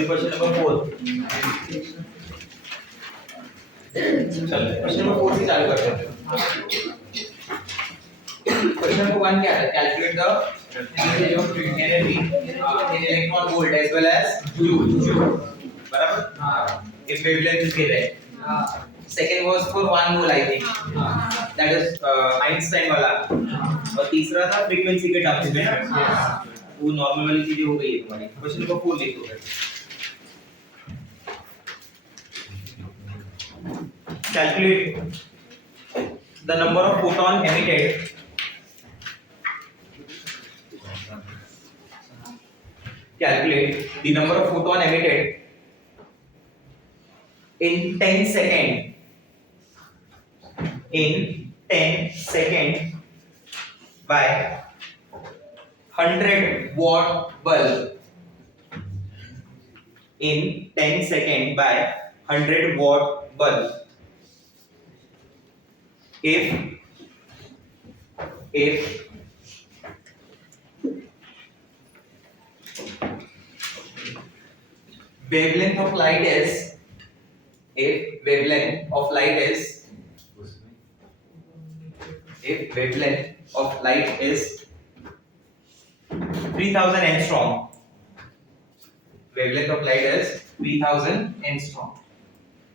अभी question number 4 चल question number 4 से चालू करते हैं। क्वेश्चन नंबर 1 क्या है? Calculate the usage of energy in electron volt as well as joule, बराबर? if wavelength is given. Second was for 1 mole I think, that is Einstein वाला, और तीसरा था फ्रीक्वेंसी के टर्म्स में ना, वो नॉर्मल वाली चीजें हो गई है तुम्हारी। क्वेश्चन नंबर 4 लिखो फिर। Calculate the number of photon emitted in 10 second by 100 watt bulb in 10 second by 100 watt bulb if wavelength of light is 3000 angstrom. Wavelength of light is 3000 angstrom.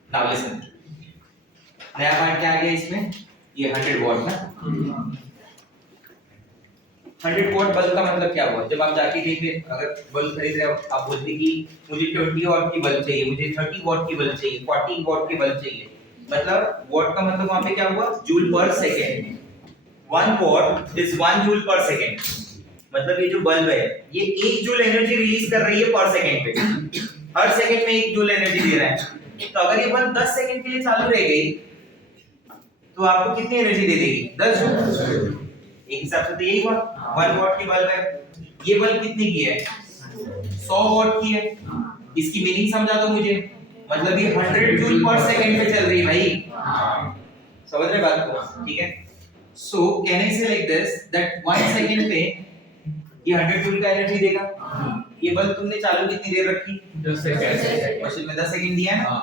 Now listen. नया part क्या आ गया इसमें? ये 100 what ना। 100 what bulb का मतलब क्या हुआ? जब आप जाके देखे, अगर बल्ब खरीद रहे हो, आप बोलते कि मुझे 20 वॉट की बल्ब चाहिए, मुझे 30 वॉट की बल्ब चाहिए, 40 वॉट की बल्ब चाहिए। मतलब वॉट का मतलब वहां पे क्या हुआ? जूल पर सेकंड। 1 वॉट इज 1 जूल पर सेकंड। मतलब ये जो बल्ब है, ये 1 जूल एनर्जी रिलीज कर रही है पर सेकंड पे। हर सेकंड में 1 जूल एनर्जी दे रहा है। तो अगर ये बल्ब 10 सेकंड के लिए चालू रह गई, तो आपको कितनी एनर्जी दे देगी? 10 जूल। एक हिसाब से तो यही हुआ। 1 वॉट की बल्ब है, ये बल्ब कितनी की है? 100 वॉट की है। इसकी मीनिंग समझा दो मुझे। मतलब ये 100 जूल पर सेकंड पे चल रही है भाई। समझ रहे बात को? ठीक है। सो कैन आई से लाइक दिस दैट 1 सेकंड पे ये 100 जूल का एनर्जी देगा। ये बल्ब तुमने चालू कितनी देर रखी? 10 सेकंड। क्वेश्चन में 10 सेकंड दिया है ना?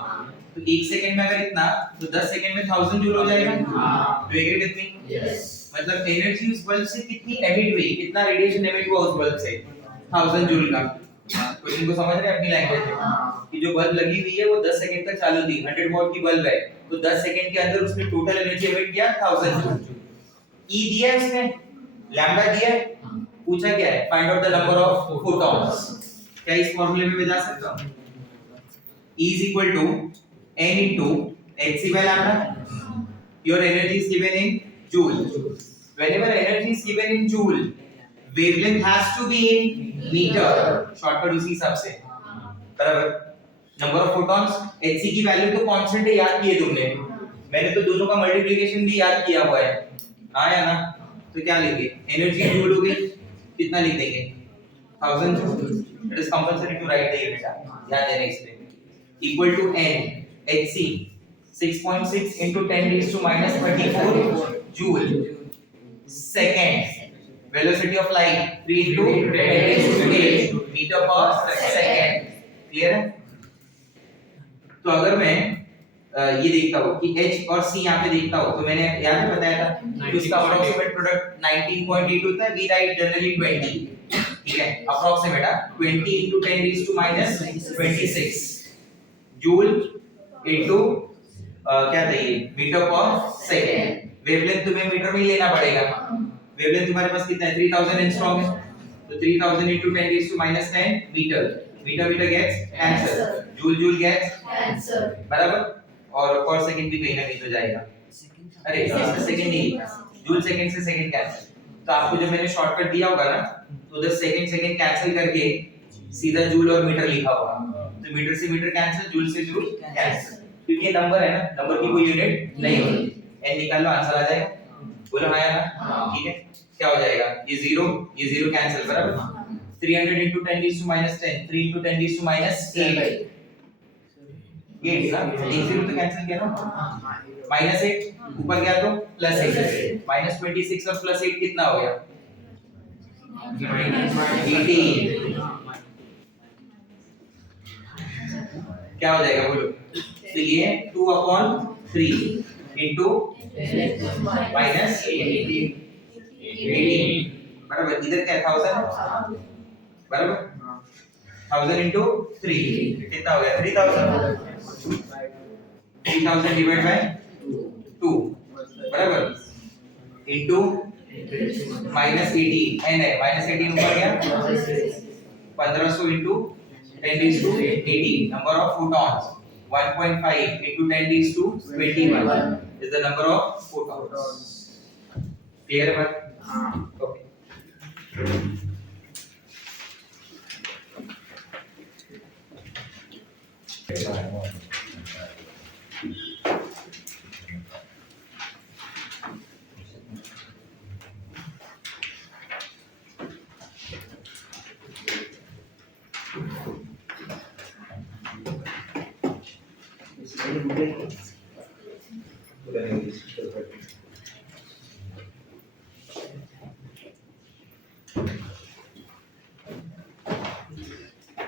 तो 1 सेकंड में अगर इतना, तो 10 सेकंड में 1000 जूल हो जाएगा। तो एग्री विद मी? यस। मतलब एनर्जी उस बल्ब से कितनी एमिट हुई, कितना रेडिएशन एमिट हुआ उस बल्ब से? 1000 जूल का। क्वेश्चन को समझ रहे हैं अपनी लैंग्वेज में? कि जो बल्ब लगी हुई है वो 10 सेकंड तक चालू थी, 100 वॉट की बल्ब है, तो 10 सेकंड के अंदर उसने टोटल एनर्जी एमिट किया 1000 जूल। ई दिया है इसने, लैम्डा दिया है, पूछा क्या है? Find out the number of photons. क्या इस फार्मूले में मैं जा सकता हूं? E is equal to n into hc by lambda. Your energy is given in joule. Whenever energy is given in joule, wavelength has to be in meter. Shortcut उसी हिसाब से, बराबर? नंबर ऑफ फोटॉन्स, hc की value तो constant है, याद किए तुमने? मैंने तो दोनों का मल्टीप्लिकेशन भी याद किया हुआ है। हाँ या ना? तो क्या लिखेंगे? एनर्जी जूल हो गई, कितना लिख देंगे? 1000 joule. It is compulsory to write the unit. ध्यान देना इस पे। equal to n hc 6.6 into 10 raised to minus 34 joule second. Velocity of light 3 into 10 raised to 8 meter per second. Clear है? तो अगर मैं ये देखता हूँ कि h और c यहाँ पे देखता हूँ, तो मैंने यहाँ पे बताया था कि उसका अप्रोक्सीमेट प्रोडक्ट 19.8 होता है। वी राइट जनरली 20, ठीक है? Approximate 20 into 10 raised to minus 26 joule into क्या चाहिए? मीटर पर सेकंड। वेवलेंथ तुम्हें मीटर में ही लेना पड़ेगा। वेवलेंथ तुम्हारे पास कितना है? 3000 एंगस्ट्रॉम है, तो 3000 into 10 raised to minus 10 metre. Metre metre gets cancel, joule joule gets cancel, बराबर? और पर सेकंड भी कहीं ना कहीं तो जाएगा। अरे इसमें सेकंड नहीं, जूल सेकंड से सेकंड कैंसिल। तो आपको जब मैंने शॉर्टकट दिया होगा ना, तो उधर सेकंड सेकंड कैंसिल करके सीधा जूल और मीटर लिखा होगा। तो मीटर से मीटर कैंसिल, जूल से जूल कैंसिल, क्योंकि ये नंबर है ना, नंबर की कोई यूनिट नहीं होती। n निकाल लो, आंसर आ जाएगा। बोलो हाँ या ना? ठीक है। क्या हो जाएगा? ये 0 कैंसिल, बराबर? 300 into 10 raised to minus 10, 3 into 10 raised to minus 8 ना? 1 0 तो कैंसिल किया ना? -8 ऊपर गया तो +8, -26 और +8 कितना हो गया? 18। क्या हो जाएगा बोलो? तो ये 2/3 इंटू माइनस 18 बराबर, इधर क्या है 1000 बराबर, 1000 इंटू 3 कितना हो गया 3000, 3000 डिवाइड बाय 2 बराबर इंटू -18 n है, -18 ऊपर गया 1500 into 10⁻80 number of photons, 1.5 into 10⁻21 is the number of photons. Clear है बात? Okay.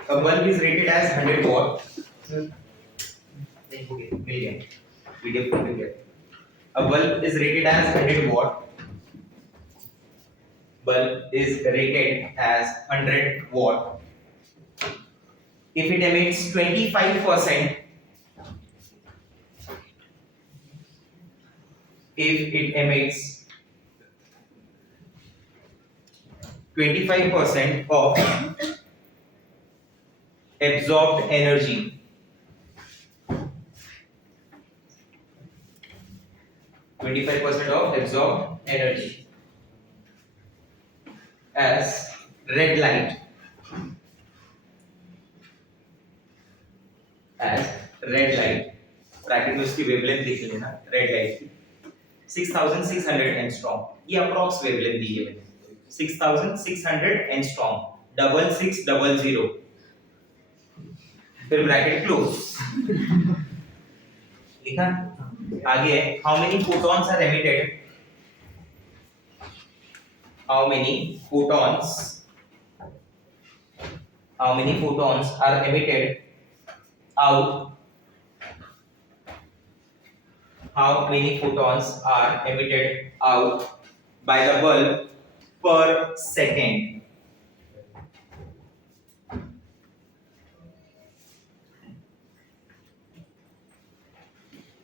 A bulb is rated as 100 watt. A bulb is rated as 100 watt. Bulb is rated as 100 watt. If it emits 25%, if it emits 25% of absorbed energy, 25% of absorbed energy as red light, bracket में उसकी wavelength लिख लेना red light की 6600 angstrom, ये approx wavelength दी है मैंने 6600 angstrom 6600, फिर bracket close लिखा। आगे है how many photons are emitted, how many photons are emitted out, how many photons are emitted out by the bulb per second,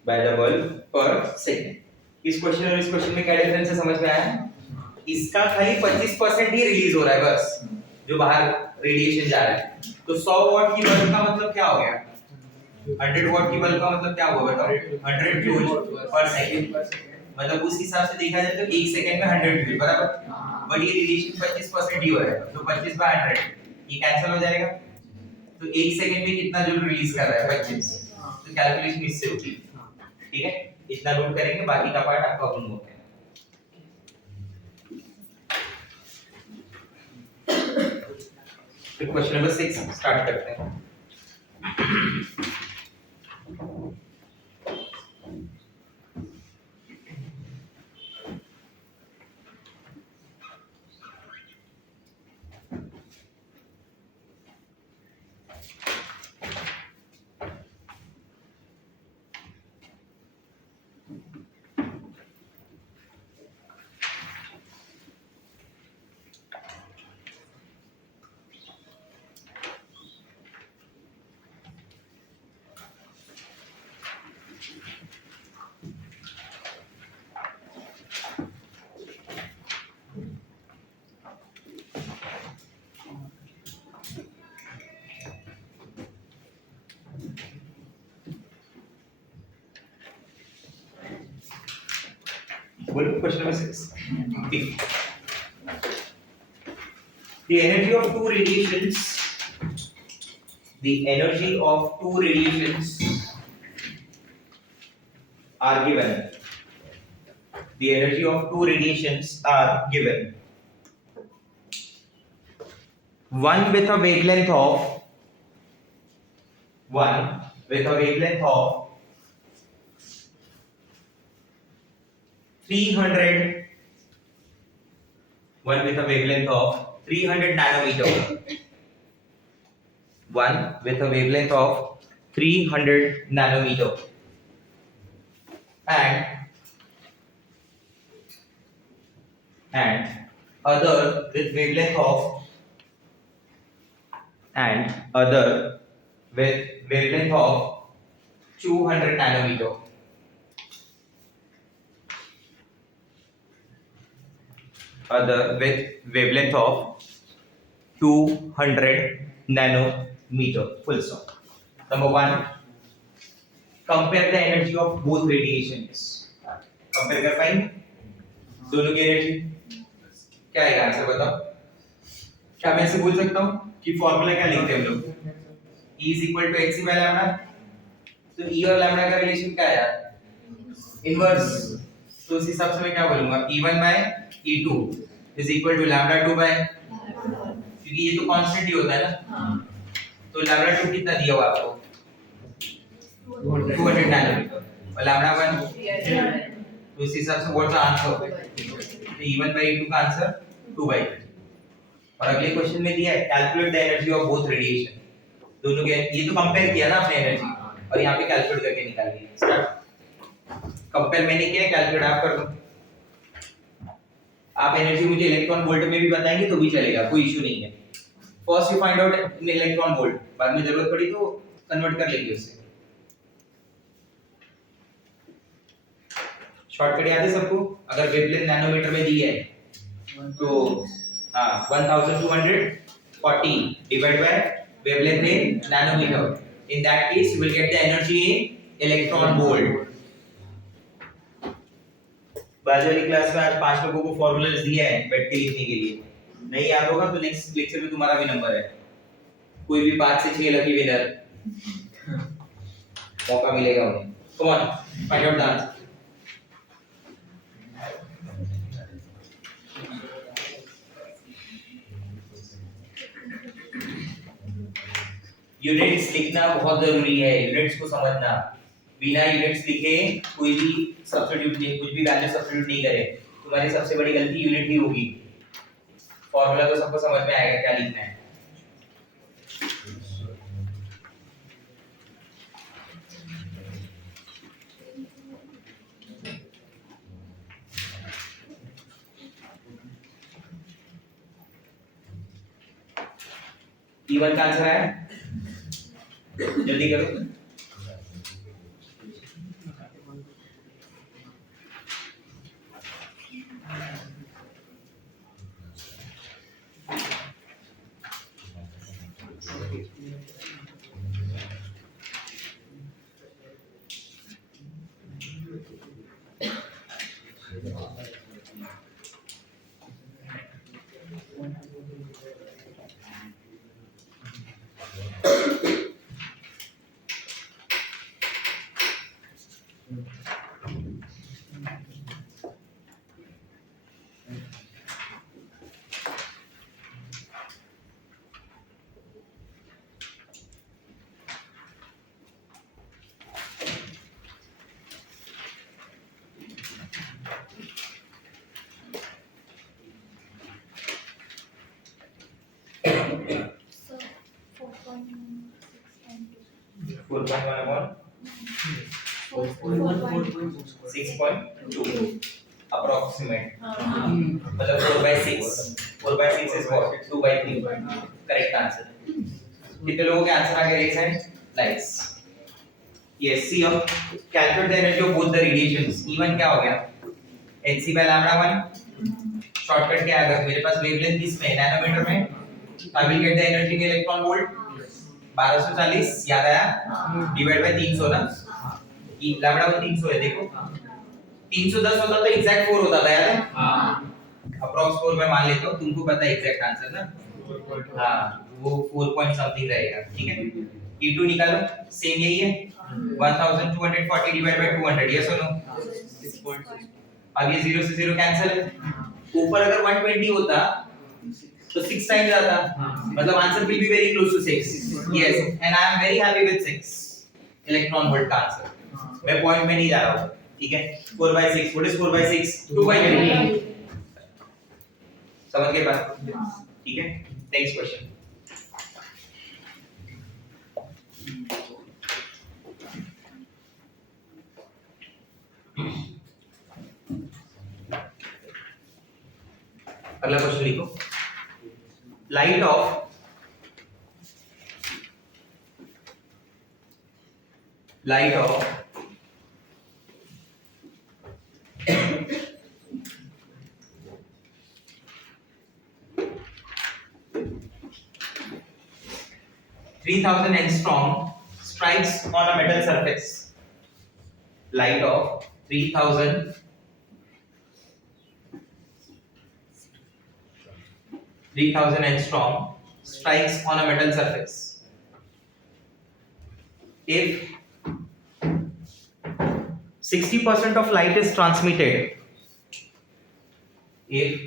by the bulb per second। इस question और इस question में क्या difference है समझ में आया? इसका खाली 25% ही रिलीज हो रहा है बस, जो बाहर रेडिएशन जा रहा है। तो 100 वॉट की बल्ब का मतलब क्या हो गया? 100 वॉट की बल्ब का मतलब क्या हुआ बताओ? 100 जूल पर सेकंड, मतलब उस हिसाब से देखा जाए तो 1 सेकंड में 100 जूल बराबर। बट ये रेडिएशन 25% ही हो रहा है, तो 25/100 ये कैंसिल हो जाएगा। तो 1 सेकंड में कितना जूल रिलीज कर रहा है? 25। तो कैलकुलेशन इससे होगी, ठीक है? इतना नोट करेंगे, बाकी का पार्ट आपको अपन होता है। फिर क्वेश्चन नंबर 6 स्टार्ट करते हैं। Question number 6. The energy of two radiations are given. The energy of two radiations are given. One with a wavelength of 300 nanometer. One with a wavelength of 300 nanometer and other with wavelength of 200 nanometer. Other with wavelength of 200 nanometer. Full stop. Number one, compare the energy of both radiations. Compare कर पाएंगे दोनों की energy? क्या आएगा answer बताओ? क्या मैं ऐसे बोल सकता हूँ कि फॉर्मूला क्या लिखते हैं हम लोग? E is equal to hc by lambda. तो E और लैम्बडा का रिलेशन क्या आया? इनवर्स. तो उस हिसाब से मैं क्या बोलूंगा? E1 by E2 is equal to lambda 2 by, क्योंकि ये तो कांस्टेंट ही होता है ना. तो लैम्बडा 2 कितना दिया हुआ आपको? 200 नैनोमीटर. और लैम्बडा 1 तो इस हिसाब से व्हाट्स द आंसर? तो E1 by E2 का आंसर 2 by 3. और अगले क्वेश्चन में दिया है calculate the energy of both radiation. दोनों के ये तो कंपेयर किया ना आपने एनर्जी, और यहाँ पे कैलकुलेट करके निकालिए. स्टार्ट. कंपेयर मैंने किया, कैलकुलेट आप कर दो. आप एनर्जी मुझे इलेक्ट्रॉन वोल्ट में भी बताएंगे तो भी चलेगा, कोई इशू नहीं है. First you find out in electron volt, बाद में जरूरत पड़ी तो कन्वर्ट कर लेंगे उससे. शॉर्टकट याद है सबको? अगर वेवलेंथ नैनोमीटर में दी है तो 1240 divided by wavelength in nanometer. In that case, you will get the energy in electron volt. बाजू वाली क्लास में आज 5 लोगों को फॉर्मूलाज दिए हैं बैठ के लिखने के लिए. नहीं याद होगा तो नेक्स्ट लेक्चर में तुम्हारा भी नंबर है. कोई भी 5 से 6 लकी विनर मौका मिलेगा उन्हें. Come on, find out the answer. Units लिखना बहुत जरूरी है. यूनिट्स को समझना. बिना यूनिट्स लिखे कोई भी सब्स्टिट्यूट नहीं, कुछ भी वैल्यू सब्स्टिट्यूट नहीं करे. तुम्हारी सबसे बड़ी गलती यूनिट ही होगी. फॉर्मूला तो सबको समझ में आएगा क्या लिखना है. E1 का आंसर है, जल्दी करो. अप्रोक्सीमेट मतलब 4/6 is what? 2/3. Correct answer. कितने लोगों के आंसर आ गए? Right side likes. यस, सी अब calculate the energy of both the radiations. E1 क्या हो गया? hc by lambda 1. शॉर्टकट क्या आएगा? मेरे पास वेवलेंथ किस में? नैनोमीटर में. I will get the energy in electron volt 1240. याद आया? डिवाइड बाय 300 ना. कि लैम्बडा 1 300 है. देखो 310 होता तो एग्जैक्ट 4 होता था. याद है? हां. अप्रॉक्स 4 मैं मान लेता हूं. तुमको पता है एग्जैक्ट आंसर ना? हां, वो 4 पॉइंट समथिंग रहेगा. ठीक है. E2 निकालो. सेम यही है. 1240 डिवाइड बाय 200. यस और नो? 6.6. अब ये 0 से 0 कैंसिल है. ऊपर अगर 120 होता तो 6 टाइम्स आता. मतलब answer will be very close to 6. Yes, and I am very happy with 6 electron volt का आंसर. मैं पॉइंट में नहीं जा रहा हूं. ठीक है. 4/6. What is 4/6? 2/3. समझ गए बात? ठीक है. Next question. अगला क्वेश्चन लिखो, light of 3000 angstrom strikes on a metal surface. Light of 3000 angstrom strikes on a metal surface. If 60% of light is transmitted, if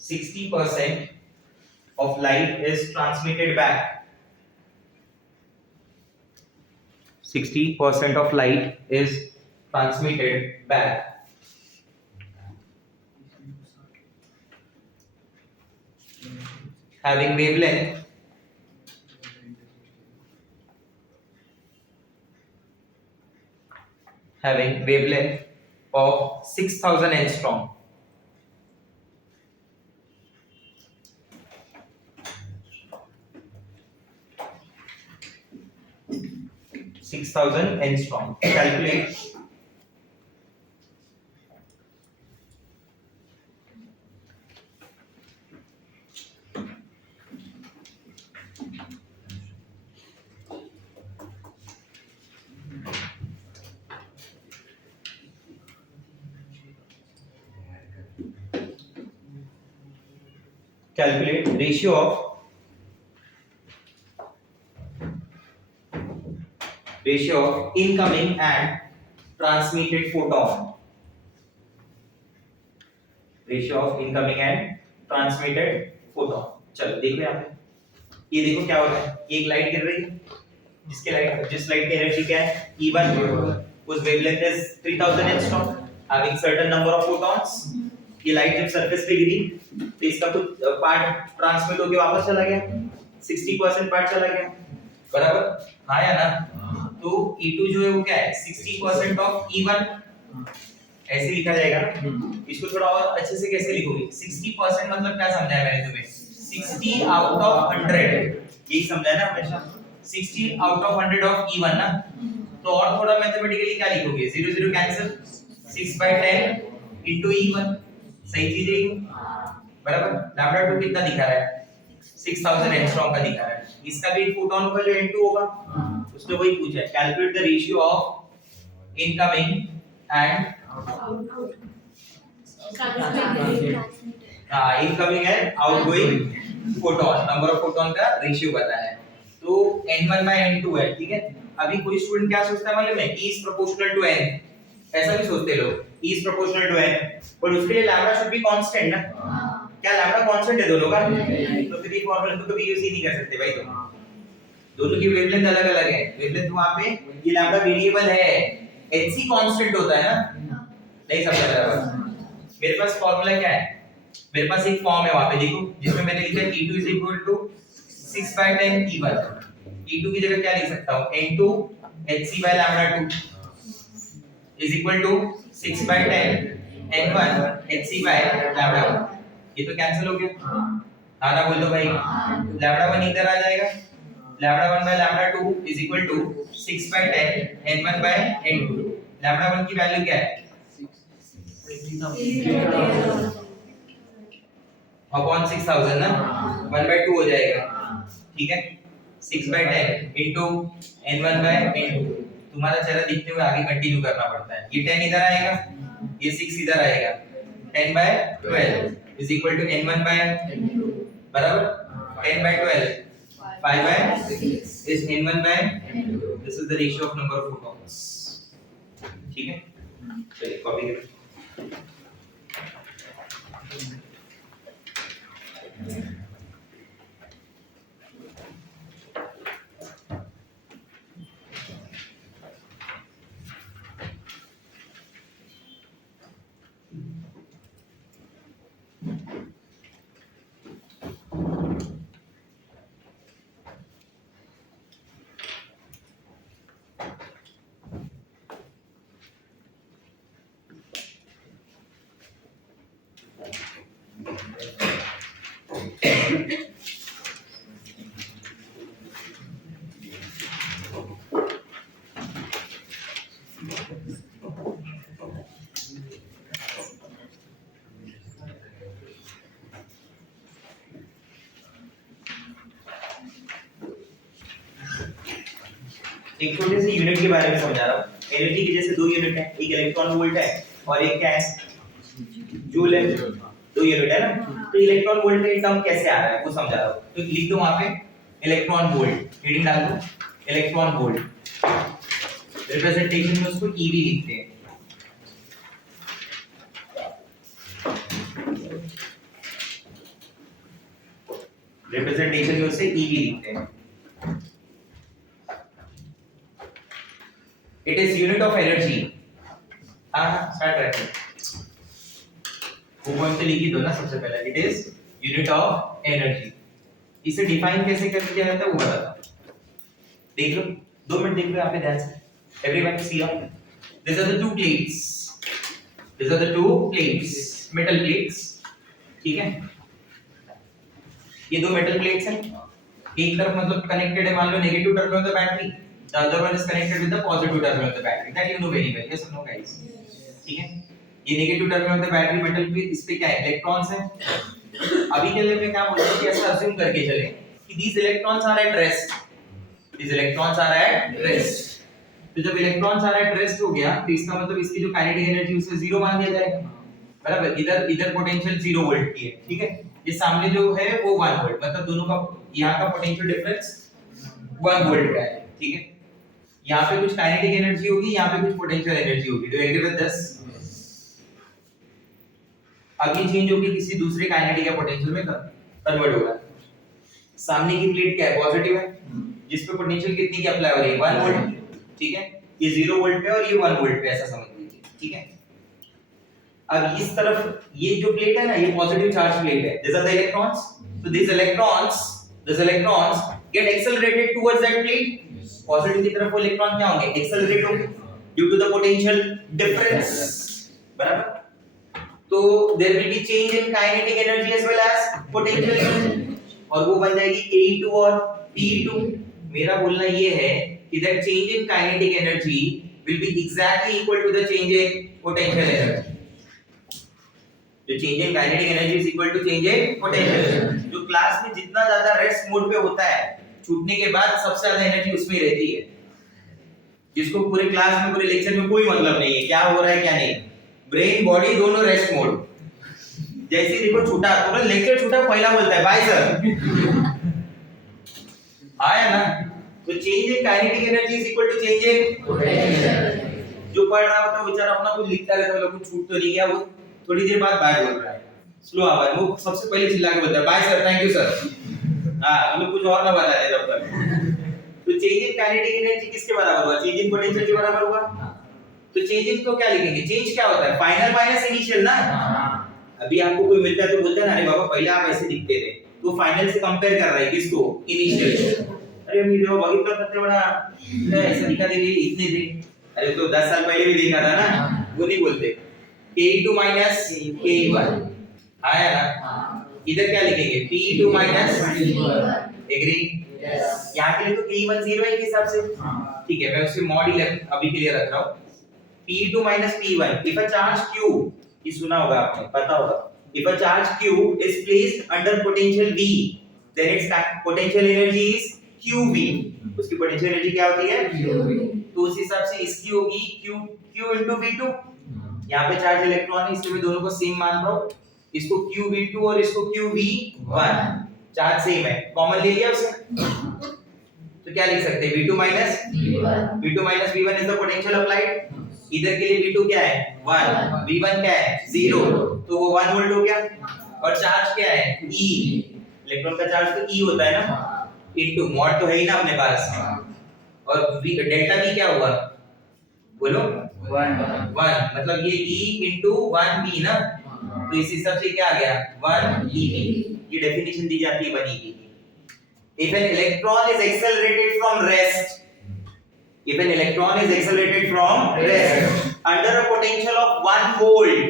60% of light is transmitted back, 60% of light is transmitted back, having wavelength of 6000 angstrom. Calculate ratio of incoming and transmitted photon. Ratio of incoming and transmitted photon. चलो देखो यहाँ पे, ये देखो क्या हो रहा है, एक लाइट गिर रही है, जिस लाइट की एनर्जी क्या है, E1, उस wavelength is 3000 angstrom, having certain number of photons. ये लाइट जब सरफेस पे गिरी तो इसका कुछ पार्ट ट्रांसमिट होके वापस चला गया, 60% पार्ट चला गया, बराबर, हाँ या ना? तो E2 जो है वो क्या है, 60% ऑफ E1, ऐसे लिखा जाएगा। इसको थोड़ा और अच्छे से कैसे लिखोगे, 60% मतलब क्या समझाया मैंने तुम्हें, 60 आउट ऑफ 100, यही समझाया ना हमेशा, 60 आउट ऑफ 100 ऑफ E1 ना। तो और थोड़ा मैथमेटिकली क्या लिखोगे, 0 0 कैंसिल, 6/10 इनटू E1, सही चीज है ये, बराबर। लैम्डा 2 कितना दिखा रहा है, 6000 एंगस्ट्रॉम का दिखा रहा है, इसका भी फोटॉन होगा जो N2 होगा, उसने वही पूछा है, calculate the ratio of incoming and incoming and outgoing photon, number of photon का रेशियो बताना है। तो N1/N2 है, ठीक है। अभी कोई स्टूडेंट क्या सोचता है मालूम है, E is proportional to N, ऐसा भी सोचते लोग, E is proportional to N, पर उसके लिए लैम्डा शुड बी कांस्टेंट ना। क्या लैम्डा कांस्टेंट है दोनों का? तो फिर ये फॉर्मूला तो कभी यूज ही नहीं कर सकते भाई, दोनों की वेवलेंथ अलग अलग है, वेवलेंथ वहां पे ये लैम्डा वेरिएबल है, Hc कांस्टेंट होता है ना, नहीं समझ बराबर। मेरे पास फॉर्मूला क्या है, मेरे पास एक फॉर्म है वहां पे देखो, जिसमें मैंने लिखा है E2 6/10 E1, E2 की जगह क्या लिख सकता हूं, N2 Hc/λ2 is equal to 6/10 N1 Hc/λ1, ये तो कैंसिल हो गया, हाँ ना बोल दो भाई, λ1 इधर आ जाएगा, λ1/λ2 is equal to 6/10 N1/N2, λ1 की वैल्यू क्या है, अपॉन 6000 ना, 1/2 हो जाएगा, ठीक है। 6/10 इनटू N1/N2, तुम्हारा चेहरा दिखते हुए आगे कंटिन्यू करना पड़ता है, ये 10 इधर आएगा, ये 6 इधर आएगा, 10/12 इज इक्वल टू N1/N2, बराबर, 10/12 5/6 is N1/N2, this is the ratio of number of photons, ठीक है। चलिए कॉपी करो। एक छोटे से यूनिट के बारे में समझा रहा हूँ। एनर्जी के जैसे दो यूनिट है, एक इलेक्ट्रॉन वोल्ट है और एक क्या है, जूल है। दो यूनिट है ना, तो इलेक्ट्रॉन वोल्ट का टर्म कैसे आ रहा है वो समझा रहा हूँ। तो लिख दो वहां पे इलेक्ट्रॉन वोल्ट, हेडिंग डाल दो इलेक्ट्रॉन वोल्ट। रिप्रेजेंटेशन में उसको ईवी लिखते हैं। रिप्रेजेंटेशन में उसे ईवी लिखते हैं। It is unit of energy. हाँ स्टार्ट रखिए, वो पॉइंट से लिख ही दो ना सबसे पहले। It is unit of energy. इसे डिफाइन कैसे कर दिया जाता है वो बताता हूं। देख लो, 2 मिनट देख लो यहाँ पे ध्यान से। Everyone see on, these are the two plates, these are the two plates, metal plates, ठीक है। ये दो मेटल प्लेट्स हैं, एक तरफ मतलब कनेक्टेड है मान लो negative terminal of the battery, the other one is connected with the positive terminal of the battery, that you know very well, yes और नो गाइस, ठीक है। ये negative terminal of the battery metal पे, इस पे क्या है, electrons है। अभी के लिए मैं क्या बोलता हूं कि ऐसा अज्यूम करके चले कि these electrons are at rest, these electrons are at rest। तो जब इलेक्ट्रॉन्स आ रहा है रेस्ट हो गया तो इसका मतलब इसकी जो काइनेटिक एनर्जी उसे जीरो मान दिया जाएगा, बराबर। इधर पोटेंशियल 0 वोल्ट की है, ठीक है। ये सामने जो है वो 1 वोल्ट, मतलब दोनों का यहाँ का पोटेंशियल डिफरेंस 1 वोल्ट का है, ठीक है। यहाँ पे कुछ काइनेटिक एनर्जी होगी, यहाँ पे कुछ पोटेंशियल एनर्जी होगी। Do you agree with this? अब ये चेंज होगी किसी दूसरे काइनेटिक या पोटेंशियल में कन्वर्ट होगा। सामने की प्लेट क्या है, पॉजिटिव है, जिस पे पोटेंशियल कितनी की अप्लाई हो रही है, 1 वोल्ट, ठीक है। ये 0 वोल्ट पे और ये 1 वोल्ट पे, ऐसा समझ लीजिए, ठीक है। अब इस तरफ ये जो प्लेट है ना, ये पॉजिटिव चार्ज प्लेट है। These are the electrons. So these electrons get accelerated towards that plate. Positive की तरफ वो इलेक्ट्रॉन क्या होंगे, एक्सेलरेट होंगे due to the potential difference, बराबर। तो there will be change in kinetic energy as well as potential energy, और वो बन जाएगी Ke2 और Pe2। मेरा बोलना ये है कि that change in kinetic energy will be exactly equal to the change in potential energy। जो change in kinetic energy is equal to change in potential energy. जो क्लास में जितना ज्यादा रेस्ट मोड पे होता है, छूटने के बाद सबसे ज्यादा एनर्जी उसमें रहती है, जिसको पूरे क्लास में पूरे लेक्चर में कोई मतलब नहीं है क्या हो रहा है क्या नहीं। ब्रेन बॉडी दोनों रेस्ट मोड। जैसे देखो छूटा तो लेक्चर छूटा पहला बोलता है बाय सर, आया ना। तो change in kinetic energy is equal to change in potential energy. जो पढ़ रहा होता है बेचारा अपना कुछ लिखता रहता है, कुछ छूट तो नहीं गया, वो थोड़ी देर बाद बाय बोल रहा है, स्लो आवाज, वो सबसे पहले चिल्ला के बोलता है bye sir, thank you sir. हां मतलब कुछ और ना बता दे तब तक। तो चेंज इन काइनेटिक एनर्जी किसके बराबर हुआ, चेंज इन पोटेंशियल के बराबर हुआ। तो चेंज इन को क्या लिखेंगे, चेंज क्या होता है, फाइनल माइनस इनिशियल ना। अभी आपको कोई मिलता है तो बोलता है ना अरे बाबा पहले आप ऐसे दिखते थे, तो फाइनल से कंपेयर कर रहा है किसको, इनिशियल। अरे हम देखो बगीचा कितना बड़ा ऐसा दिखा दे इतने थे, अरे तो 10 साल पहले भी देखा था ना, वो नहीं बोलते। Ke2 minus Ke1 आया ना। इधर क्या लिखेंगे, Pe2 minus Ke1। एग्री? यहाँ के लिए तो Ke1 0 है के हिसाब से, ठीक है। मैं उसे मॉड 11 अभी के लिए रख रहा हूँ। Pe2 minus P1, if a charge Q, ये सुना होगा आपने, पता होगा, if a charge Q is placed under potential V, then its potential energy is QV। उसकी पोटेंशियल एनर्जी क्या होती है, QV। तो उस हिसाब से इसकी होगी Q into V2। यहाँ पे चार्ज इलेक्ट्रॉन है इसलिए मैं दोनों को सेम मान रहा हूँ, इसको QV2 और इसको QV1, चार्ज सेम है, कॉमन ले लिया उसे। तो क्या लिख सकते हैं, V2 minus V1 is the potential applied. इधर के लिए V2 क्या है 1, V1 क्या है 0, तो वो 1 वोल्ट हो गया। और चार्ज क्या है E, इलेक्ट्रॉन का चार्ज तो E होता है ना, इनटू मॉड तो है ही ना अपने पास, और डेल्टा V क्या हुआ बोलो 1, मतलब ये E into 1V ना, तो इस हिसाब से क्या आ गया 1eV। ये डेफिनेशन दी जाती है 1eV। If an electron is accelerated from rest, if an electron is accelerated from rest under a potential of 1 volt,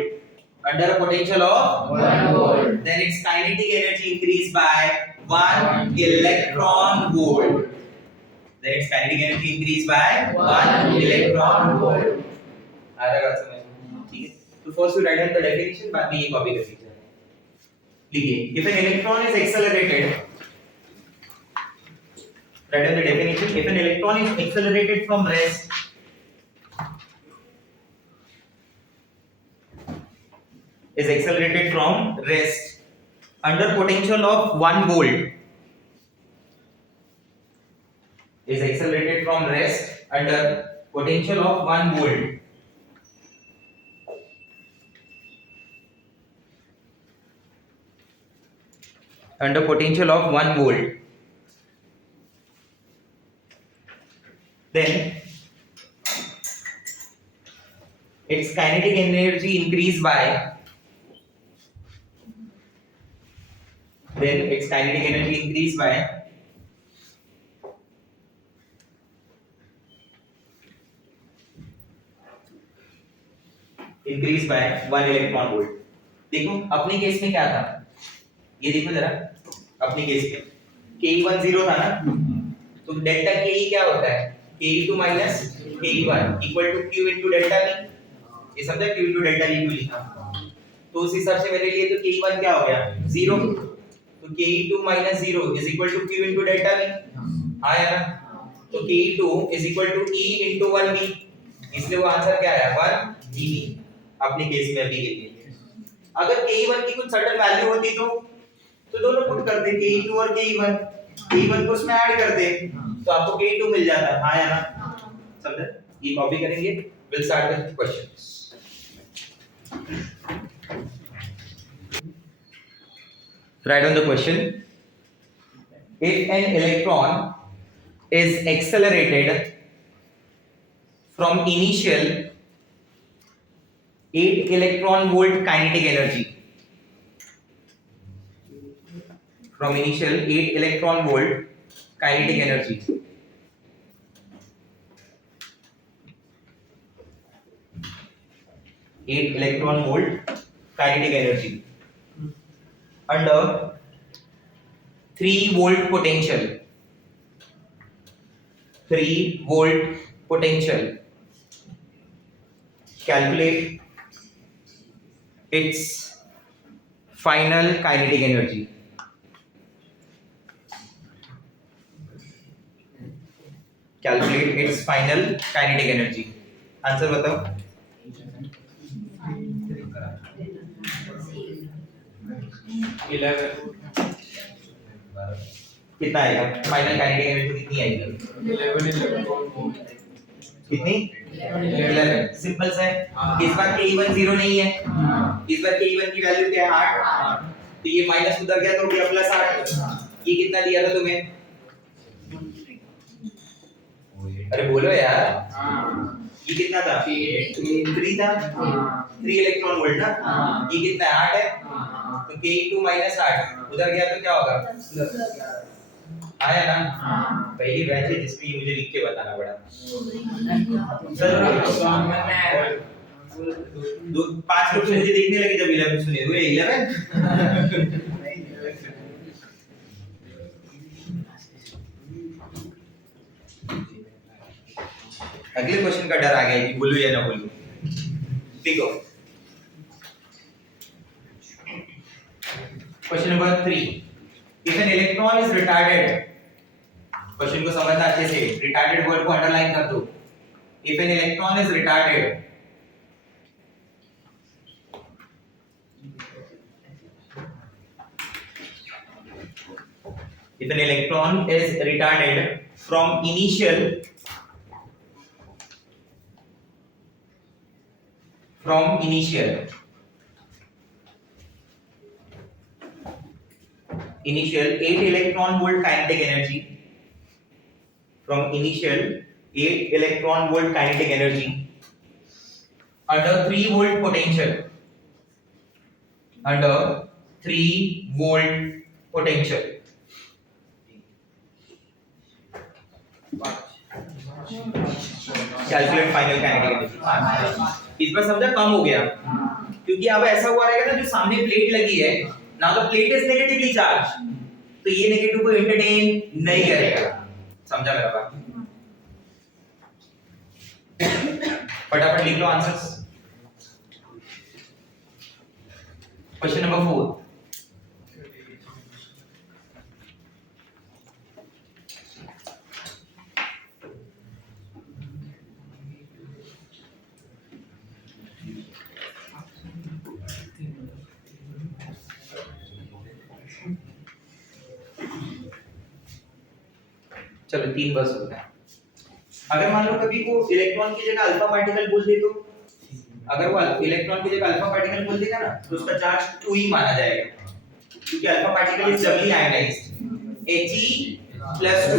under a potential of 1 volt, then its kinetic energy increased by 1 electron volt. Then its kinetic energy increased by 1 electron volt. आ रहा है समझ, ठीक है। तो first you write down the definition, बाद में ये copy कर लीजिए। लिखिए, if an electron is accelerated, Write down the definition. If an electron is accelerated from rest, under potential of 1 volt, is accelerated from rest under potential of 1 volt, under potential of 1 volt, then its kinetic energy increase by increase by 1 electron volt. देखो अपने case में क्या था, ये देखो जरा अपने case में Ke1 0 था ना, तो डेल्टा Ke क्या होता है, Ke2 minus Ke1 equal to Q into delta V, ये समझा, Q into delta V क्यों लिखा, तो उस हिसाब से मेरे लिए तो Ke1 क्या हो गया 0, तो Ke2 minus 0 is equal to Q into delta V, आया ना, तो Ke2 is equal to E into 1V, इसलिए वो आंसर क्या आया 1 eV अपने केस में अभी के लिए। अगर Ke1 की कुछ सर्टेन वैल्यू होती तो दोनों पुट कर दे, Ke2 और Ke1 को उसमें ऐड कर दे तो आपको Ke2 मिल जाता, हाँ या ना, समझे, ये कॉपी करेंगे। Will start with questions. Write down the question. If an electron is accelerated from initial 8 electron volt kinetic energy, from initial 8 electron volt kinetic energy, under 3 volt potential, 3 volt potential, calculate its final kinetic energy, answer बताओ। 11 कितना आएगा final kinetic energy, कितनी आएगी 11 कितनी 11, simple से। इस बार Ke1 0 नहीं है, इस बार Ke1 की वैल्यू क्या है 8, तो ये माइनस उधर गया तो गया प्लस 8, ये कितना दिया था तुम्हें, अरे बोलो यार, ये कितना था 3 था, 3 इलेक्ट्रॉन वोल्ट ना, ये कितना 8 है, तो Ke2 minus 8 उधर गया तो क्या होगा, आया ना, पहली बैच है जिसमें ये मुझे लिख के बताना पड़ा। दो 5 लोग मुझे देखने लगे जब 11 सुने हुए 11 अगले क्वेश्चन का डर आ गया कि बोलूं या ना बोलूं। देखो question number 3, if an electron is retarded, question को समझना अच्छे से, रिटार्डेड वर्ड को अंडरलाइन कर दो। if an electron is retarded, if an electron is retarded from initial initial 8 electron volt kinetic energy, from initial 8 electron volt kinetic energy under 3 volt potential, under 3 volt potential, calculate final kinetic energy. इस बार समझा कम हो गया, क्योंकि अब ऐसा हुआ रहेगा ना, जो सामने प्लेट लगी है ना, तो प्लेट इज नेगेटिवली चार्ज, तो ये नेगेटिव को एंटरटेन नहीं करेगा, समझा मेरा बात। फटाफट लिख लो आंसर्स। क्वेश्चन नंबर 4, चलो 3 बस होता है। अगर मान लो कभी को इलेक्ट्रॉन की जगह अल्फा पार्टिकल बोल दे तो, अगर वो इलेक्ट्रॉन की जगह अल्फा पार्टिकल बोल देगा ना तो उसका चार्ज 2 ही माना जाएगा, क्योंकि alpha particle is doubly ionized He+2,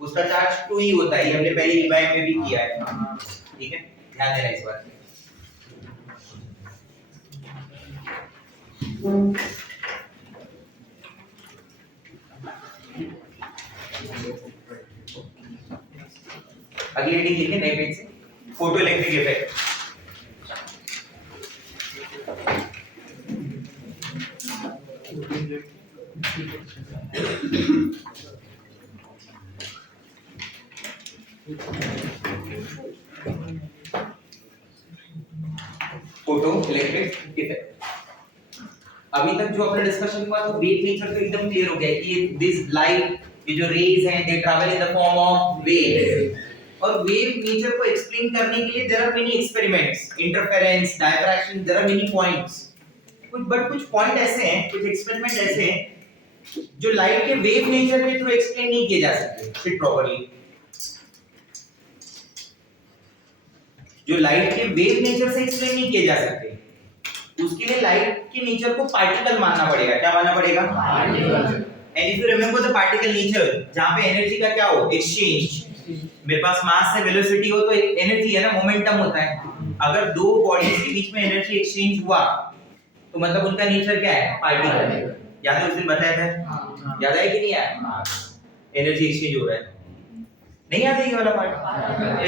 उसका चार्ज 2 ही होता है। ये हमने पहले इबाई में भी किया है, ठीक है, ध्यान देना इस बात। अगली हेडिंग लिखे नए पेज से, photo electric effect. Photo electric effect. अभी तक जो अपना डिस्कशन हुआ तो वेव नेचर तो एकदम क्लियर हो गया कि दिस लाइट, ये जो रेज हैं they travel in the form of wave. और वेव नेचर को एक्सप्लेन करने के लिए there are many experiments, interference, diffraction, there are many points. कुछ पॉइंट ऐसे हैं, कुछ एक्सपेरिमेंट ऐसे हैं जो लाइट के वेव नेचर के थ्रू एक्सप्लेन नहीं किए जा सकते फिट प्रॉपर्ली। जो लाइट के वेव नेचर से एक्सप्लेन नहीं किए जा सकते, उसके लिए लाइट के नेचर को पार्टिकल मानना पड़ेगा। क्या मानना पड़ेगा? Particle. And if you remember the particle nature, जहां पे एनर्जी का क्या हो, एक्सचेंज। मेरे पास मास से वेलोसिटी हो तो एक एनर्जी है ना, मोमेंटम होता है। अगर दो बॉडीज के बीच में एनर्जी एक्सचेंज हुआ तो मतलब उनका नेचर क्या है? पार्टिकल। याद है उस दिन बताया था? याद है कि नहीं आया? एनर्जी एक्सचेंज हो रहा है, नहीं याद है ये वाला पार्ट?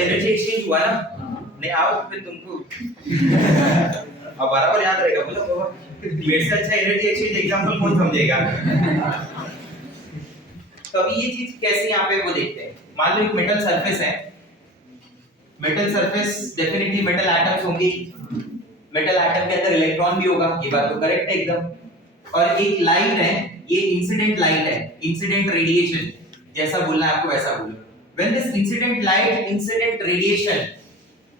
एनर्जी एक्सचेंज हुआ ना, नहीं आओ फिर तुमको अब बराबर याद रहेगा। बोलो मेरे से अच्छा एनर्जी एक्सचेंज एग्जांपल कौन समझेगा? तो अभी ये चीज कैसे यहाँ पे वो देखते हैं। मान लो एक मेटल सरफेस है, metal surface definitely metal atoms होंगे, मेटल एटम के अंदर इलेक्ट्रॉन भी होगा, ये बात तो करेक्ट है एकदम। और एक लाइट है, ये इंसिडेंट लाइट है, इंसिडेंट रेडिएशन, जैसा बोलना है आपको वैसा बोलो। When this incident light, incident radiation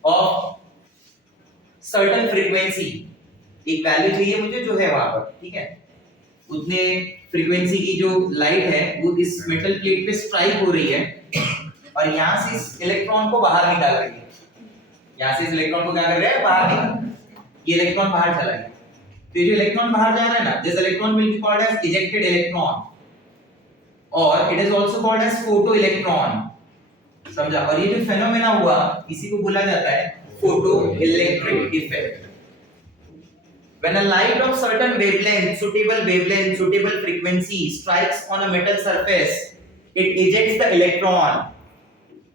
of certain frequency, एक वैल्यू चाहिए मुझे जो है वहां पर, ठीक है, उतने फ्रीक्वेंसी की जो लाइट है वो इस मेटल प्लेट पे स्ट्राइक हो रही है और यहां से इस इलेक्ट्रॉन को बाहर निकाल रही है। यहां से इस इलेक्ट्रॉन को क्या कर रहे हैं? बाहर निकाल। ये इलेक्ट्रॉन बाहर चला गया, तो ये जो इलेक्ट्रॉन बाहर जा रहा है ना, this electron will be called as ejected electron और it is also called as photo electron. समझा? और ये जो फेनोमेना हुआ इसी को बोला जाता है photoelectric effect. When a light of certain wavelength, suitable frequency strikes on a metal surface, it ejects the electron.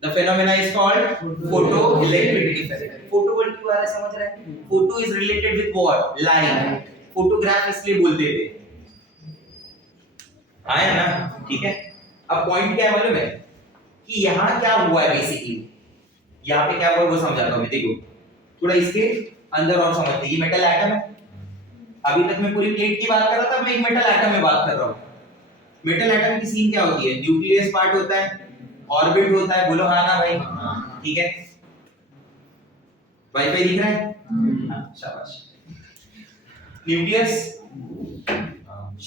The phenomena is called photoelectric effect. Photo word क्यों आ रहा है समझ रहे हैं? Photo is related with what? Light. Photograph इसलिए बोलते थे। आया ना? ठीक है। अब पॉइंट क्या है मालूम है? कि यहाँ क्या हुआ है बेसिकली? यहाँ पे क्या हुआ वो समझाता हूँ मैं, देखो थोड़ा इसके अंदर और समझते। ये मेटल एटम है, अभी तक मैं पूरी प्लेट की बात कर रहा था, मैं एक मेटल एटम में बात कर रहा हूँ। मेटल एटम की सीन क्या होती है? न्यूक्लियस पार्ट होता है, ऑर्बिट होता है, बोलो हाँ ना भाई, ठीक है। वाईफाई दिख रहा है? शाबाश। Nucleus,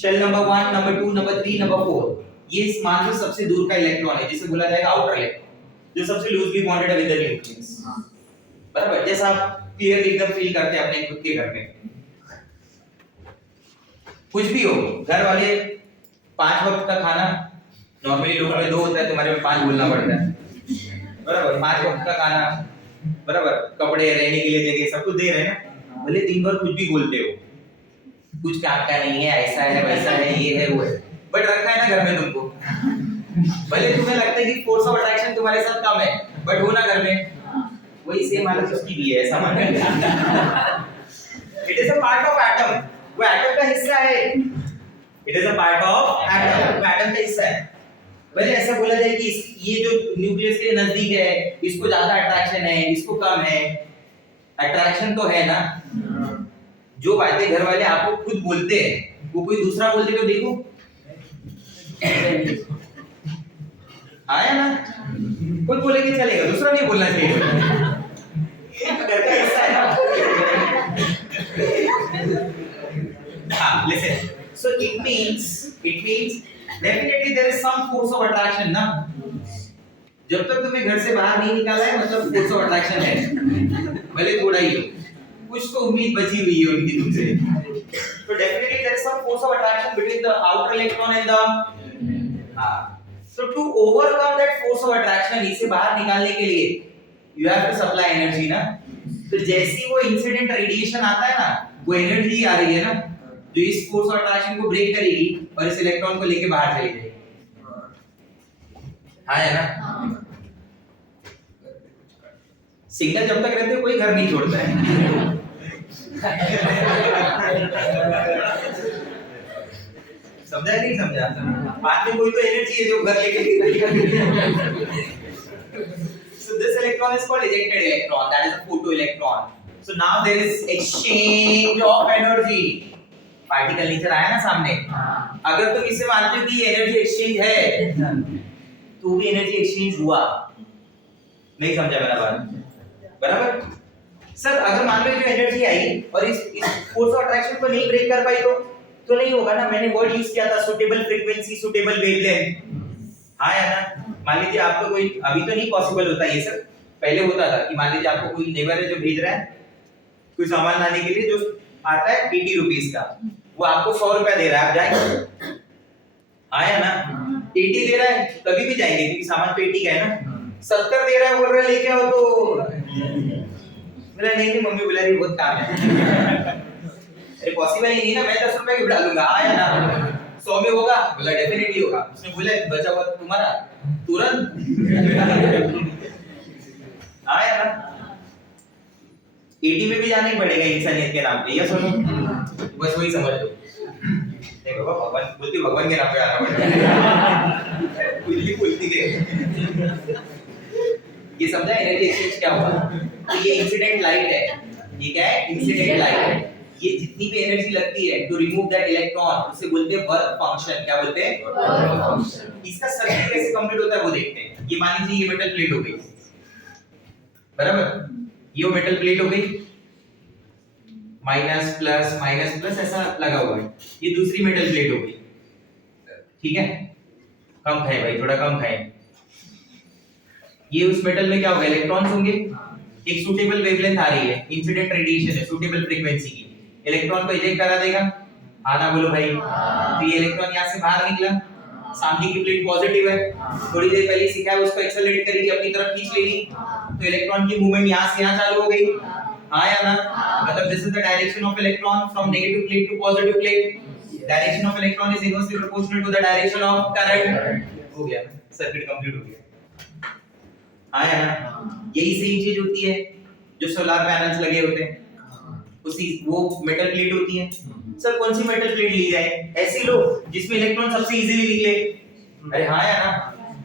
shell number 1, number 2, number 3, number 4, ये मान लो सबसे दूर का इलेक्ट्रॉन है जिसे बोला जाएगा आउटर इलेक्ट्रॉन, जो सबसे लूजली बॉन्डेड है विद द न्यूक्लियस। बराबर? जैसा आप क्लियर एकदम फील करते हैं अपने खुद के घर में। कुछ भी हो, घर वाले 5 वक्त का खाना, नॉर्मली लोगों में 2 होता है, तुम्हारे में 5 बोलना पड़ता है। बराबर? 5 वक्त का खाना, बराबर, कपड़े, रहने के लिए जगह, सब कुछ दे रहे हैं ना। भले दिन भर कुछ भी बोलते हो, कुछ काम का नहीं है, ऐसा है, वैसा है, ये है, वो है, बट रखा है ना घर में तुमको। भले तुम्हें लगता है कि फोर्स ऑफ अट्रैक्शन तुम्हारे साथ कम है, बट हो ना घर में, वही सेम हालत उसकी भी है, ऐसा मान लो। It is a part of atom, वो एटम का हिस्सा है। It is a part of atom, वो एटम का हिस्सा है। भले ऐसा बोला जाए कि ये जो न्यूक्लियस के नजदीक है, इसको ज्यादा अट्रैक्शन है, इसको कम है, अट्रैक्शन तो है ना। जो बातें घर वाले आपको खुद बोलते हैं वो कोई दूसरा बोलते तो देखो आया ना। खुद बोलेंगे चलेगा, दूसरा नहीं बोलना चाहिए। घर का हिस्सा है ना। हाँ, listen. So it means definitely there is some force of attraction ना, जब तक तुम्हें घर से बाहर नहीं निकाला है मतलब फोर्स ऑफ अट्रैक्शन है, भले थोड़ा ही हो, कुछ तो उम्मीद बची हुई है उनकी तुमसे। तो definitely there is some force of attraction between the outer electron and the so to overcome that force of attraction, इसे बाहर निकालने के लिए you have to supply energy ना। तो जैसे वो इंसिडेंट रेडिएशन आता है ना, वो एनर्जी आ रही है ना जो इस फोर्स ऑफ अट्रैक्शन को ब्रेक करेगी और इस इलेक्ट्रॉन को लेके बाहर चली जाएगी। हाँ है ना। सिंगल जब तक रहते कोई घर नहीं छोड़ता है। समझा नहीं समझा? बाद में कोई तो एनर्जी है जो घर लेके so this electron is called ejected electron, that is a photo electron. So now there is exchange of energy. Particle नीचे आया ना सामने, अगर तुम इसे मानते हो कि एनर्जी एक्सचेंज है तो भी एनर्जी एक्सचेंज हुआ। नहीं समझा मेरा बात? बराबर सर, अगर मान लो जो एनर्जी आई और इस फोर्स ऑफ अट्रैक्शन को नहीं ब्रेक कर पाई तो नहीं होगा ना। मैंने वर्ड यूज किया था सुटेबल फ्रीक्वेंसी, सुटेबल वेवलेंथ। हाँ या ना। मान लीजिए आपको कोई, अभी तो नहीं पॉसिबल होता ये सब, पहले होता था कि मान लीजिए आपको कोई नेबर है जो भेज रहा है कोई सामान लाने के लिए, जो आता है 80 रुपीस का, वो आपको 100 रुपया दे रहा है, आप जाएंगे? हाँ या ना। 80 दे रहा है तभी भी जाएंगे क्योंकि सामान तो 80 का है ना। 70 दे रहा है, बोल रहा है लेके आओ, तो मेरा नहीं, मम्मी बुला रही, बहुत काम है। अरे पॉसिबल ही नहीं ना, मैं 10 रुपए की डालूंगा। हाँ या ना। 100 में होगा? बोला डेफिनेटली होगा। उसने बोला बचा हुआ तुम्हारा तुरंत। हाँ या ना। 80 में भी जाना ही पड़ेगा इंसानियत के नाम पे, ये सुनो बस वही समझ लो। देखो भगवान बोलती, भगवान के नाम पे आना पड़ेगा। कुल्ली के ये समझा एनर्जी एक्सचेंज क्या हुआ? तो ये इंसिडेंट लाइट है। ये क्या है? इंसिडेंट लाइट है। ये जितनी भी एनर्जी लगती है टू रिमूव दैट इलेक्ट्रॉन, उसे बोलते हैं वर्क फंक्शन। क्या बोलते हैं? Work function. इसका सर्किट कैसे कंप्लीट होता है वो देखते हैं। ये मान लीजिए ये मेटल प्लेट हो गई, बराबर? ये मेटल प्लेट हो गई, माइनस प्लस ऐसा लगा हुआ है। ये दूसरी मेटल प्लेट हो गई, ठीक है? कम खाए भाई, थोड़ा कम खाए। ये उस मेटल में क्या होगा? इलेक्ट्रॉन्स होंगे। एक सुटेबल वेवलेंथ आ रही है, इंसिडेंट रेडिएशन है सुटेबल फ्रीक्वेंसी की, इलेक्ट्रॉन को इजेक्ट करा देगा। आना बोलो भाई। तो ये इलेक्ट्रॉन यहाँ से बाहर निकला, सामने की प्लेट पॉजिटिव है, थोड़ी देर पहले सीखा है, उसको एक्सेलरेट करेगी, अपनी तरफ खींच लेगी, तो इलेक्ट्रॉन की मूवमेंट यहाँ से यहाँ चालू हो गई। हाँ या ना? मतलब this is the direction of electron from negative plate to positive plate. Direction of electron is inversely proportional to the direction of current. हो गया, सर्किट कंप्लीट हो गया। हाँ या ना? यही सेम चीज होती है जो सोलर पैनल्स लगे होते हैं, उसी वो मेटल प्लेट होती है। सर कौन सी मेटल प्लेट ली जाए? ऐसी लो जिसमें इलेक्ट्रॉन सबसे इजीली निकले। अरे हाँ या ना?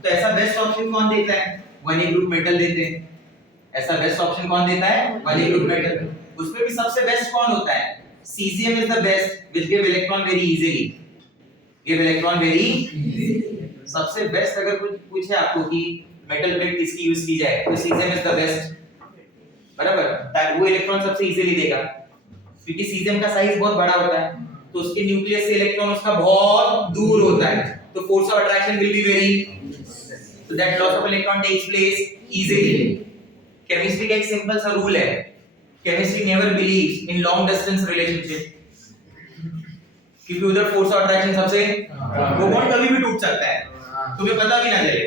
तो ऐसा बेस्ट ऑप्शन कौन देता है? 1A ग्रुप मेटल देते हैं। ऐसा बेस्ट ऑप्शन कौन देता है? 1A group metal. उसमें भी सबसे बेस्ट कौन होता है? Cesium is the best which give electron very easily. Give electron very easily. सबसे बेस्ट अगर कुछ पूछे आपको कि मेटल प्लेट किसकी यूज की जाए तो Cesium is the best, बराबर? ताकि वो इलेक्ट्रॉन सबसे इजीली देगा, क्योंकि Cesium का साइज बहुत बड़ा होता है, तो उसके न्यूक्लियस से इलेक्ट्रॉन उसका बहुत दूर होता है, तो force of attraction will be very, so that loss of electron takes place easily. Chemistry का एक सिंपल सा रूल है, chemistry never believes in long distance relationship, क्योंकि उधर फोर्स ऑफ अट्रैक्शन सबसे, वो बॉन्ड कभी भी टूट सकता है, तुम्हें पता भी ना चले।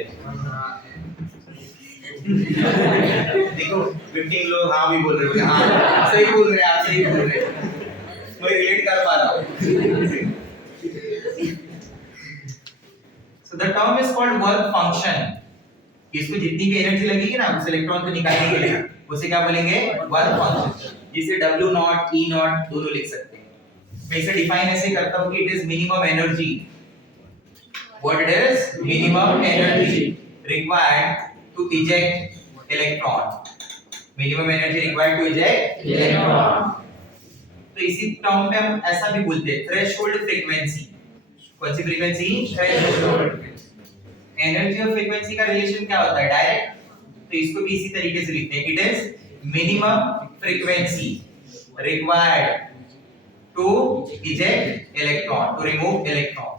देखो 15 लोग हाँ भी बोल रहे हो, हाँ सही बोल रहे हैं आप, सही बोल रहे हैं, मैं रिलेट कर पा रहा हूँ। So the term is called work function. इसको जितनी भी एनर्जी लगेगी ना उस इलेक्ट्रॉन को निकालने के लिए, उसे क्या बोलेंगे? वर्क फंक्शन, जिसे W नॉट E नॉट दोनों लिख सकते हैं। मैं इसे डिफाइन ऐसे करता हूँ कि it is minimum energy, what it is? Minimum energy required to eject electron, minimum energy required to eject electron. तो इसी टर्म पे हम ऐसा भी बोलते हैं थ्रेशोल्ड फ्रीक्वेंसी। कौन सी फ्रीक्वेंसी? थ्रेशोल्ड। एनर्जी और फ्रीक्वेंसी का रिलेशन क्या होता है? डायरेक्ट, तो इसको भी इसी तरीके से लिखते हैं, it is minimum frequency required to eject electron, to remove electron.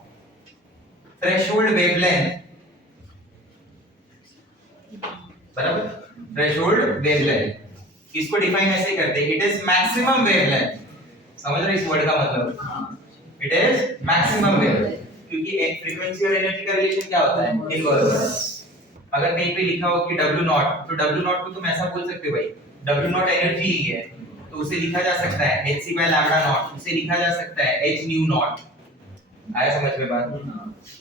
Threshold wavelength बराबर। थ्रेशोल्ड वेवलेंथ इसको डिफाइन ऐसे करते हैं, इट इज मैक्सिमम वेवलेंथ। समझ रहे इस वर्ड का मतलब? इट इज मैक्सिमम वेवलेंथ, क्योंकि एक फ्रीक्वेंसी और एनर्जी का रिलेशन क्या होता है? इनवर्स। अगर कहीं पे लिखा हो कि W नॉट, तो W नॉट को तुम ऐसा बोल सकते हो भाई, W नॉट एनर्जी ही है, तो उसे लिखा जा सकता है hc by lambda नॉट, उसे लिखा जा सकता है h न्यू नॉट। आया समझ में बात?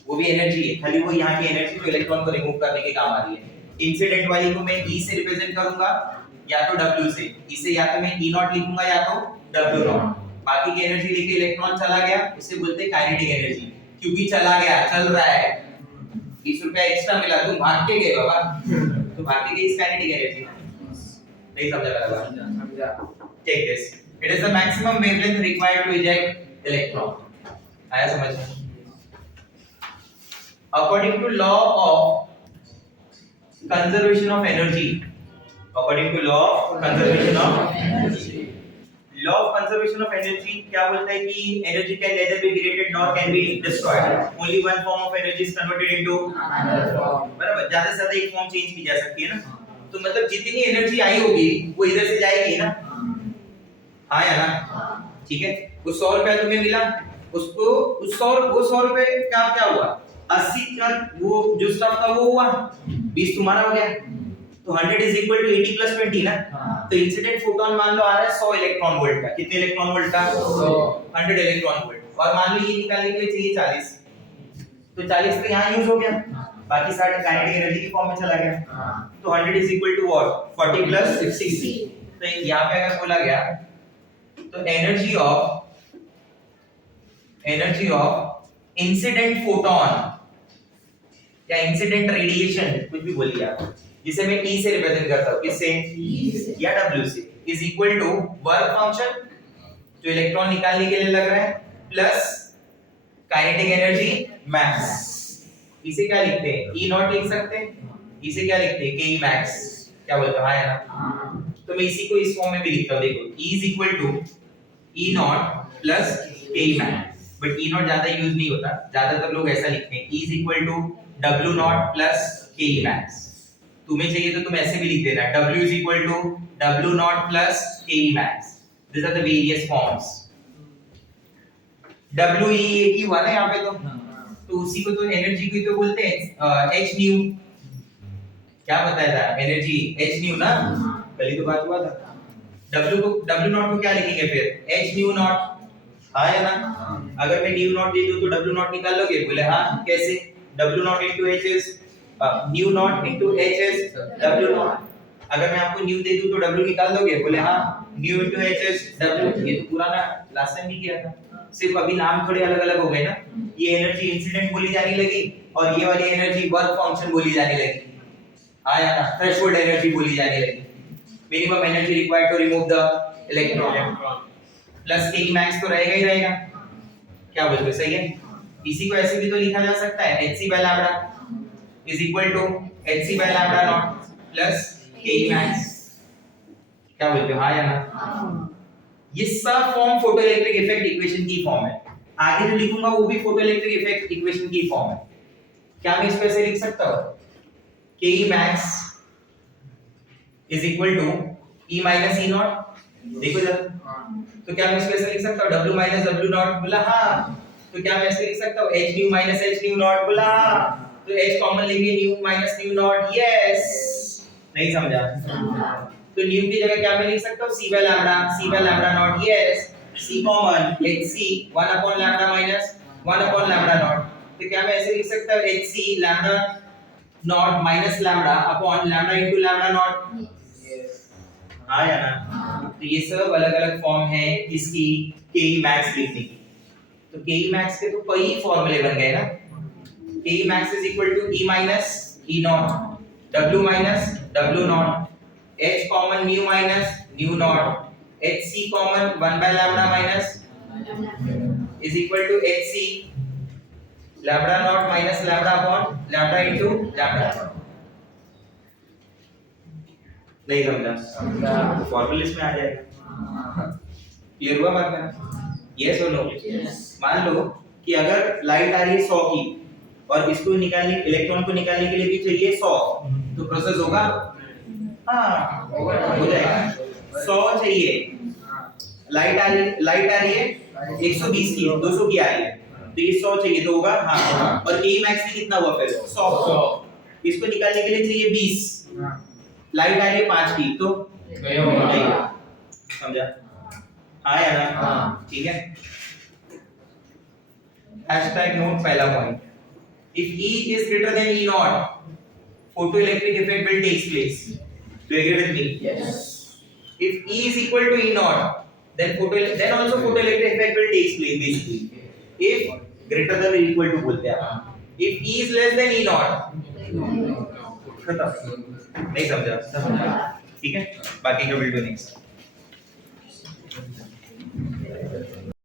वो भी एनर्जी है, खाली वो यहाँ की एनर्जी जो इलेक्ट्रॉन को रिमूव करने के काम आ रही है। इंसिडेंट वाली को मैं E से रिप्रेजेंट करूंगा या तो W से, इसे या तो मैं E नॉट लिखूंगा या तो W नॉट। बाकी की एनर्जी लेके इलेक्ट्रॉन चला गया, उसे बोलते हैं काइनेटिक एनर्जी, क्योंकि चला गया, चल रहा है। 20 रुपया एक्स्ट्रा मिला, तुम भाग के गए बाबा, तो भाग के गई इस काइनेटिक एनर्जी। नहीं समझा मेरा बात? समझा। Take this, it is the maximum wavelength required to eject electron. आया समझ में? According to law of conservation of energy, according to law of conservation of energy, law of conservation of energy क्या बोलता है कि energy can neither be created nor can be destroyed, only one form of energy is converted into another form। बराबर, ज्यादा से ज्यादा एक form change की जा सकती है ना, तो मतलब जितनी एनर्जी आई होगी वो इधर से जाएगी ना, हाँ या ना? ठीक है, वो 100 रुपया तुम्हें मिला, उसको उस 100 रुपए का क्या हुआ? 80 का वो जो स्टफ था वो हुआ, 20 तुम्हारा हो गया, तो 100 इज इक्वल टू 80 प्लस 20 ना। तो इंसिडेंट फोटोन मान लो आ रहा है 100 इलेक्ट्रॉन वोल्ट का। कितने इलेक्ट्रॉन वोल्ट का? 100 इलेक्ट्रॉन वोल्ट। और मान लो ये निकालने के लिए चाहिए 40, तो 40 तो यहाँ यूज हो गया, बाकी 60 काइनेटिक एनर्जी की फॉर्म में चला गया। तो 100 is equal to what? 40 plus 60। तो यहाँ पे अगर बोला गया तो एनर्जी ऑफ इंसिडेंट फोटोन या इंसिडेंट रेडिएशन, कुछ भी बोलिए आप, जिसे मैं E से रिप्रेजेंट करता हूं, किससे? या W से, is equal to work function जो इलेक्ट्रॉन निकालने के लिए लग रहा है प्लस काइनेटिक एनर्जी मैक्स। इसे क्या लिखते हैं? E नॉट लिख सकते हैं। इसे क्या लिखते हैं? Ke max. क्या बोलते हो? हाँ या ना? तो मैं इसी को इस फॉर्म में भी लिखता हूं, देखो E is equal to E naught plus Ke max. But E naught ज्यादा यूज नहीं होता, ज्यादातर लोग ऐसा लिखते हैं E is equal to W naught plus Ke max. तुम्हें चाहिए तो तुम ऐसे भी लिख देना W is equal to W naught plus Ke max. This are the various forms. W E एक ही हुआ ना यहाँ पे, तो उसी को तो एनर्जी को तो बोलते हैं H न्यू। क्या बताया था? एनर्जी H न्यू ना, कल ही तो बात हुआ था। W नॉट को क्या लिखेंगे फिर? H new not. हाँ या ना? अगर मैं न्यू नॉट दे दूं तो W नॉट निकाल लोगे? बोले हाँ, कैसे? W not into H is new not into H is W not. अगर मैं आपको न्यू दे दूं तो W निकाल दोगे? बोले हाँ, new into H is W। ये तो पुराना लास्ट टाइम भी किया था, सिर्फ अभी नाम थोड़े अलग अलग हो गए ना। ये एनर्जी इंसिडेंट बोली जाने लगी और ये वाली एनर्जी वर्क फंक्शन बोली जाने लगी। हाँ या ना? थ्रेशोल्ड एनर्जी बोली जाने लगी। Minimum energy required to remove the electron plus Ke max तो रहेगा ही रहेगा। क्या बोलते हो? सही है। इसी को ऐसे भी तो लिखा जा सकता है hc by lambda is equal to hc by lambda not plus Ke max. क्या बोलते हो? हाँ या ना? ये सब फॉर्म फोटोइलेक्ट्रिक इफेक्ट इक्वेशन की फॉर्म है। आगे जो लिखूंगा वो भी फोटोइलेक्ट्रिक इफेक्ट इक्वेशन की फॉर्म है। क्या मैं इसको ऐसे लिख सकता हूं? Ke max is equal to E minus E naught। देखो जरा, तो क्या मैं इसको ऐसे लिख सकता हूं? W minus W naught। बोला हाँ। तो क्या मैं ऐसे लिख सकता हूं? H nu minus H nu naught। बोला हाँ। तो H कॉमन लेंगे, nu minus nu naught। Yes, नहीं समझा? तो nu की जगह क्या मैं लिख सकता हूं? C by lambda naught। Yes, C common, HC 1 upon lambda minus 1 upon lambda naught। तो क्या मैं ऐसे लिख सकता हूं? HC lambda naught minus lambda upon lambda into lambda naught। हाँ या ना? तो ये सब अलग अलग फॉर्म है इसकी Ke max लिखने की। तो Ke max के तो कई फॉर्मूले बन गए ना। Ke max is equal to E minus E naught, W minus W naught, H common mu minus mu naught, HC common 1 by lambda minus is equal to HC lambda naught minus lambda upon lambda into lambda naught। नहीं समझा? फॉर्मूले इसमें आ जाएगा। Clear हुआ बात मेरा? Yes और no? मान लो कि अगर लाइट आ रही है 100 की और इसको निकालने, इलेक्ट्रॉन को निकालने के लिए भी चाहिए 100, तो प्रोसेस होगा हाँ हो जाएगा। 100 चाहिए, लाइट आ रही है 120 की, 200 की आ रही है, तो ये 100 चाहिए तो होगा हाँ। और के मैक्स की कितना हुआ फिर 100, इसको निकालने के लिए चाहिए 20, लाइट आ रही है 5 की तो नहीं होगा, समझा? हाँ या ना? ठीक है। हैशटैग नोट पहला point, if E is greater than E naught, photoelectric effect will take place. Do you agree with me? Yes. If E is equal to E naught, then also photoelectric effect will take place basically. If greater than or equal to बोलते हैं आप, if E is less than E naught, खत्म, नहीं समझा? ठीक है, बाकी का we'll do next.